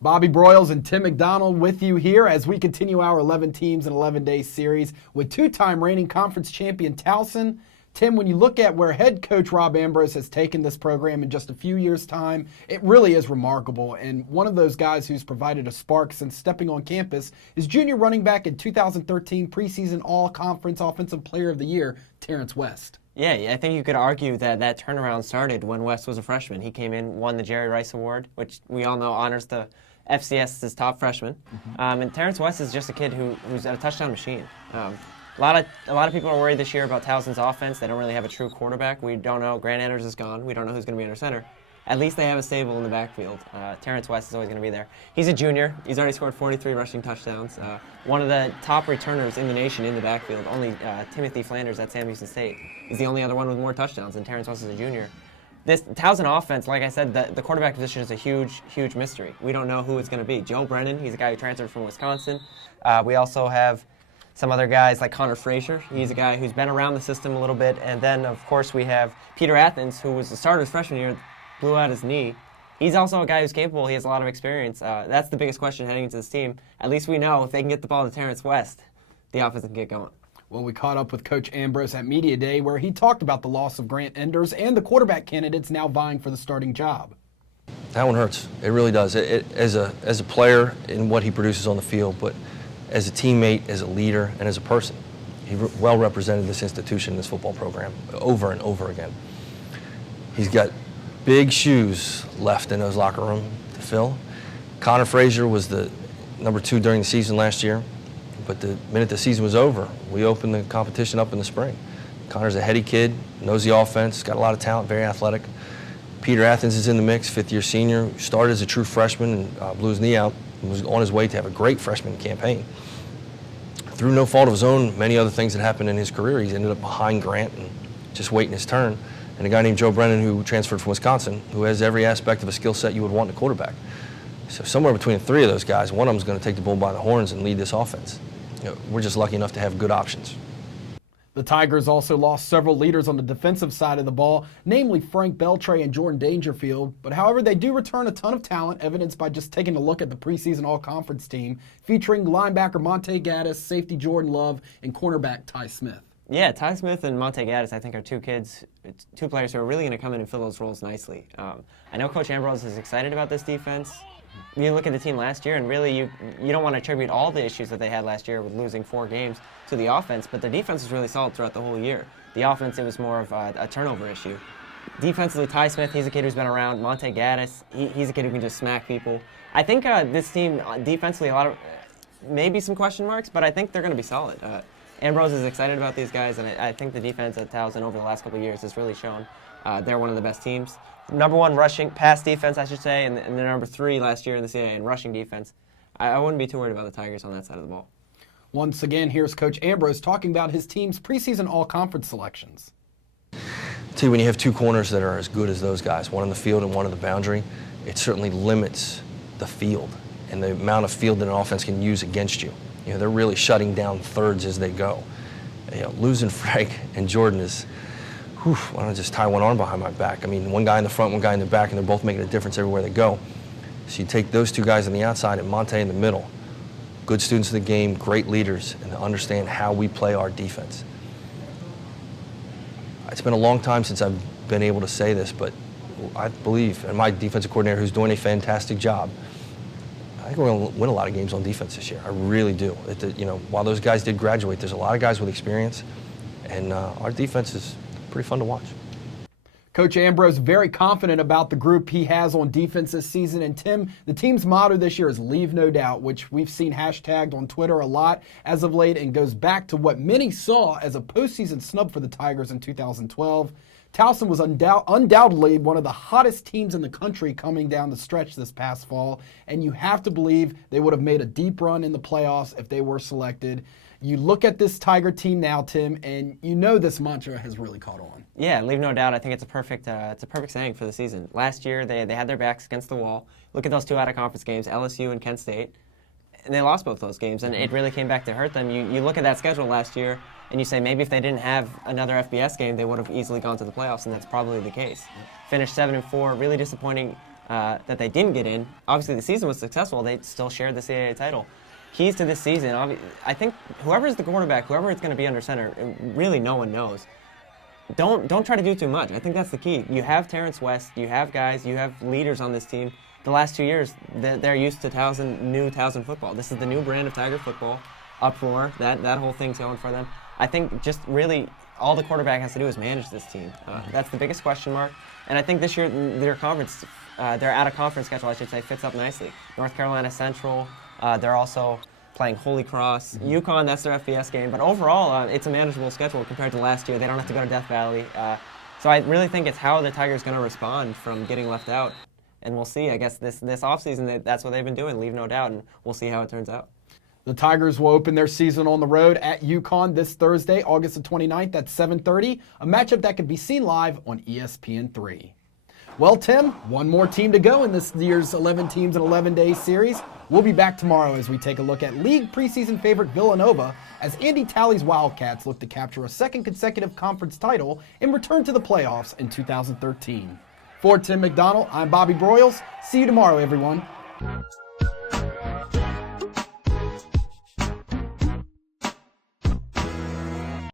Bobby Broyles and Tim McDonald with you here as we continue our 11 teams and 11-day series with two-time reigning conference champion Towson. Tim, when you look at where head coach Rob Ambrose has taken this program in just a few years' time, it really is remarkable. And one of those guys who's provided a spark since stepping on campus is junior running back in 2013 preseason All-Conference Offensive Player of the Year, Terrence West. Yeah, I think you could argue that turnaround started when West was a freshman. He came in, won the Jerry Rice Award, which we all know honors the FCS's top freshman. And Terrence West is just a kid who's a touchdown machine. A lot of people are worried this year about Towson's offense. They don't really have a true quarterback. We don't know. Grant Anders is gone. We don't know who's going to be under center. At least they have a stable in the backfield. Terrence West is always going to be there. He's a junior. He's already scored 43 rushing touchdowns. One of the top returners in the nation in the backfield. Only Timothy Flanders at Sam Houston State is the only other one with more touchdowns, and Terrence West is a junior. This Towson offense, like I said, the quarterback position is a huge, huge mystery. We don't know who it's going to be. Joe Brennan, he's a guy who transferred from Wisconsin. We also have some other guys like Connor Frazier. He's a guy who's been around the system a little bit. And then, of course, we have Peter Athens, who was the starter his freshman year, blew out his knee. He's also a guy who's capable. He has a lot of experience. That's the biggest question heading into this team. At least we know if they can get the ball to Terrence West, the offense can get going. Well, we caught up with Coach Ambrose at Media Day where he talked about the loss of Grant Enders and the quarterback candidates now vying for the starting job. That one hurts. It really does. As a player in what he produces on the field, but as a teammate, as a leader, and as a person. He well represented this institution, this football program, over and over again. He's got big shoes left in his locker room to fill. Connor Frazier was the number 2 during the season last year. But the minute the season was over, we opened the competition up in the spring. Connor's a heady kid, knows the offense, got a lot of talent, very athletic. Peter Athens is in the mix, fifth-year senior, started as a true freshman and blew his knee out and was on his way to have a great freshman campaign. Through no fault of his own, many other things that happened in his career, he's ended up behind Grant and just waiting his turn. And a guy named Joe Brennan who transferred from Wisconsin, who has every aspect of a skill set you would want in a quarterback. So somewhere between the 3 of those guys, one of them is going to take the bull by the horns and lead this offense. We're just lucky enough to have good options. The Tigers also lost several leaders on the defensive side of the ball, namely Frank Beltray and Jordan Dangerfield. But however, they do return a ton of talent, evidenced by just taking a look at the preseason all-conference team, featuring linebacker Monte Gaddis, safety Jordan Love, and cornerback Ty Smith. Yeah, Ty Smith and Monte Gaddis, I think, are two players who are really going to come in and fill those roles nicely. I know Coach Ambrose is excited about this defense. You look at the team last year, and really you don't want to attribute all the issues that they had last year with losing 4 games to the offense, but their defense was really solid throughout the whole year. The offense, it was more of a turnover issue. Defensively, Ty Smith, he's a kid who's been around. Monte Gaddis, he's a kid who can just smack people. I think this team, defensively, maybe some question marks, but I think they're going to be solid. Ambrose is excited about these guys, and I think the defense at Towson over the last couple of years has really shown they're one of the best teams. Number 1 rushing pass defense, I should say, and they're number 3 last year in the CAA in rushing defense. I wouldn't be too worried about the Tigers on that side of the ball. Once again, here's Coach Ambrose talking about his team's preseason all-conference selections. See, when you have 2 corners that are as good as those guys, one on the field and one on the boundary, it certainly limits the field and the amount of field that an offense can use against you. They're really shutting down thirds as they go. Losing Frank and Jordan is, why don't I just tie one arm behind my back? I mean, one guy in the front, one guy in the back, and they're both making a difference everywhere they go. So you take those 2 guys on the outside and Monte in the middle. Good students of the game, great leaders, and to understand how we play our defense. It's been a long time since I've been able to say this, but I believe, and my defensive coordinator who's doing a fantastic job, I think we're going to win a lot of games on defense this year. I really do. While those guys did graduate, there's a lot of guys with experience, and our defense is pretty fun to watch. Coach Ambrose very confident about the group he has on defense this season. And Tim, the team's motto this year is "Leave No Doubt," which we've seen hashtagged on Twitter a lot as of late and goes back to what many saw as a postseason snub for the Tigers in 2012. Towson was undoubtedly one of the hottest teams in the country coming down the stretch this past fall, and you have to believe they would have made a deep run in the playoffs if they were selected. You look at this Tiger team now, Tim, and you know this mantra has really caught on. Yeah, leave no doubt. I think it's a perfect saying for the season. Last year, they had their backs against the wall. Look at those 2 out-of-conference games, LSU and Kent State. they lost both those games, and it really came back to hurt them. You look at that schedule last year, and you say maybe if they didn't have another FBS game, they would have easily gone to the playoffs, and that's probably the case. Finished 7-4, really disappointing that they didn't get in. Obviously, the season was successful. They still shared the CAA title. Keys to this season, I think whoever's the quarterback, whoever it's going to be under center, really no one knows. Don't try to do too much. I think that's the key. You have Terrence West, you have guys, you have leaders on this team. The last 2 years, they're used to new Towson football. This is the new brand of Tiger football. Uproar, that whole thing's going for them. I think just really all the quarterback has to do is manage this team. That's the biggest question mark. And I think this year their out-of-conference schedule, I should say, fits up nicely. North Carolina Central, they're also playing Holy Cross. UConn, that's their FBS game. But overall, it's a manageable schedule compared to last year. They don't have to go to Death Valley. So I really think it's how the Tigers going to respond from getting left out. And we'll see. I guess this offseason, that's what they've been doing, leave no doubt, and we'll see how it turns out. The Tigers will open their season on the road at UConn this Thursday, August the 29th at 7:30, a matchup that can be seen live on ESPN3. Well, Tim, one more team to go in this year's 11 teams in 11 days series. We'll be back tomorrow as we take a look at league preseason favorite Villanova as Andy Talley's Wildcats look to capture a second consecutive conference title and return to the playoffs in 2013. For Tim McDonald, I'm Bobby Broyles. See you tomorrow, everyone.